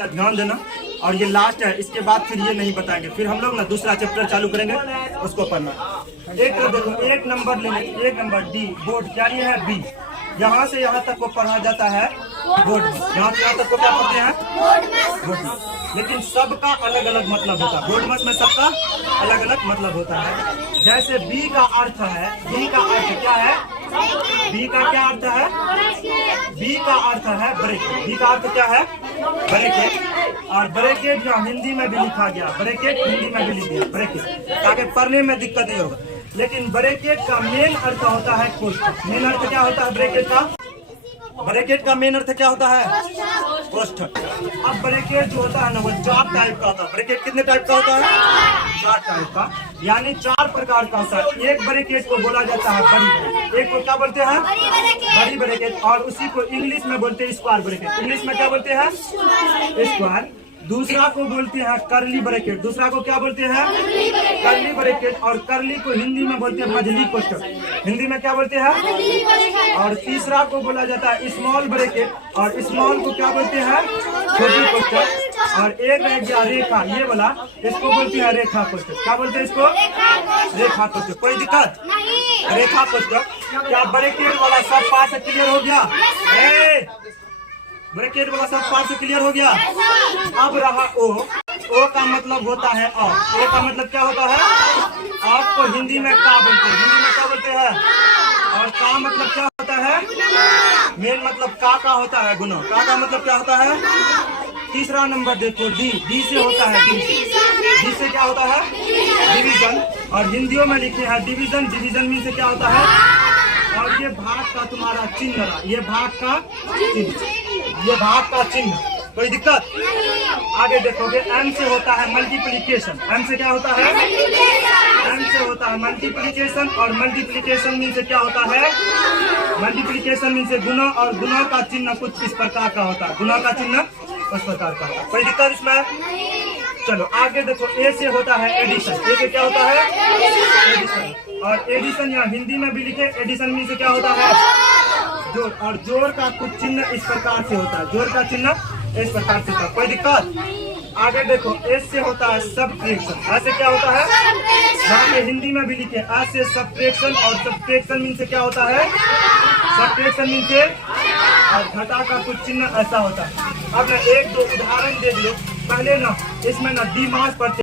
का ध्यान देना। और ये लास्ट है, इसके बाद फिर ये नहीं बताएंगे, फिर हम लोग ना दूसरा चैप्टर चालू करेंगे, उसको पढ़ना। एक तो देखो, एक नंबर लेंगे, एक नंबर डी बोर्ड, क्या ये है बी, यहाँ से यहाँ तक को पढ़ा जाता है बोर्ड में, यहाँ से यहाँ तक को क्या पढ़ते हैं बोर्ड में। लेकिन सबका अलग अलग मतलब होता है, बोर्ड में सबका अलग अलग मतलब होता है। जैसे बी का अर्थ है, बी का अर्थ क्या है, बी का क्या अर्थ है, बी का अर्थ है ब्रैकेट, बी का अर्थ क्या है ब्रैकेट। और ब्रैकेट जो हिंदी में भी लिखा गया, ब्रैकेट हिंदी में भी लिख दिया ब्रैकेट, ताकि पढ़ने में दिक्कत नहीं होगा। लेकिन ब्रैकेट का मेन अर्थ होता है कोष्ठक। मेन अर्थ क्या होता है ब्रैकेट का, ब्रैकेट का मेन अर्थ क्या होता है कोष्ठक। अब ब्रैकेट जो होता है ना वो 4 टाइप का होता है। ब्रैकेट कितने टाइप का होता है 4 टाइप का, यानी 4 प्रकार का होता है। एक ब्रैकेट को बोला जाता है बड़ी, एक को क्या बोलते हैं बड़ी ब्रैकेट, और उसी को इंग्लिश में बोलते हैं स्क्वायर ब्रैकेट। इंग्लिश में क्या बोलते हैं स्क्वायर। दूसरा को बोलते हैं करली ब्रैकेट, दूसरा को क्या बोलते हैं करली ब्रैकेट। और करली को हिंदी में बोलते हैं मझली कोष्ठक, हिंदी में क्या बोलते हैं। और तीसरा को बोला जाता है स्मॉल ब्रैकेट, और स्मॉल को क्या बोलते हैं छोटी कोष्ठक। और एक रह गया रेखा, ये वाला, इसको बोलते हैं रेखा कोष्ठक। क्या बोलते हैं इसको रेखा कोष्ठक। कोई दिक्कत रेखा कोष्ठक। क्या ब्रैकेट वाला सब पार्ट क्लियर हो गया, ब्रैकेट वाला सब पार्ट क्लियर हो गया। अब रहा ओ, ओ का मतलब होता है अ, ओ का मतलब क्या होता है, आपको हिंदी में का बोलते हैं, हिंदी में क्या बोलते हैं। और का मतलब क्या होता है, मेन मतलब का होता है गुना, का मतलब क्या होता है। तीसरा नंबर देखो डी, डी से होता है डी से क्या होता है डिवीजन, और हिंदियों में लिखे हैं डिवीजन, डिवीजन मीन से क्या होता है। और ये भाग का तुम्हारा चिन्ह रहा, ये भाग का चिन्ह, ये भाग का चिन्ह, कोई दिक्कत। आगे देखोगे एम से होता है मल्टीप्लिकेशन, एम से क्या होता है एम से होता है मल्टीप्लिकेशन। और मल्टीप्लिकेशन मीन से क्या होता है, मल्टीप्लिकेशन मीन से गुना, और गुना का चिन्ह कुछ इस प्रकार का होता है, गुना का चिन्ह उस प्रकार का होता है। कोई दिक्कत इसमें। चलो आगे देखो, ए से होता है एडिशन, ए से क्या होता है एडिशन। और एडिशन यहाँ हिंदी में भी लिखे, एडिशन मीन से क्या होता है जोड़, और जोड़ का कुछ चिन्ह इस प्रकार से होता है, जोड़ का चिन्ह इस प्रकार से होता है। कोई दिक्कत। आगे देखो एस से होता है सब्ट्रैक्शन, ऐसे क्या होता है यहाँ पे हिंदी में भी लिखे एस से सब्ट्रैक्शन। और सब्ट्रैक्शन मीन से क्या होता है सब्ट्रैक्शन मीन से, और घटा का कुछ चिन्ह ऐसा होता है। अब ना एक दो उदाहरण दे दो, पहले ना इसमें ना डी मास पढ़ते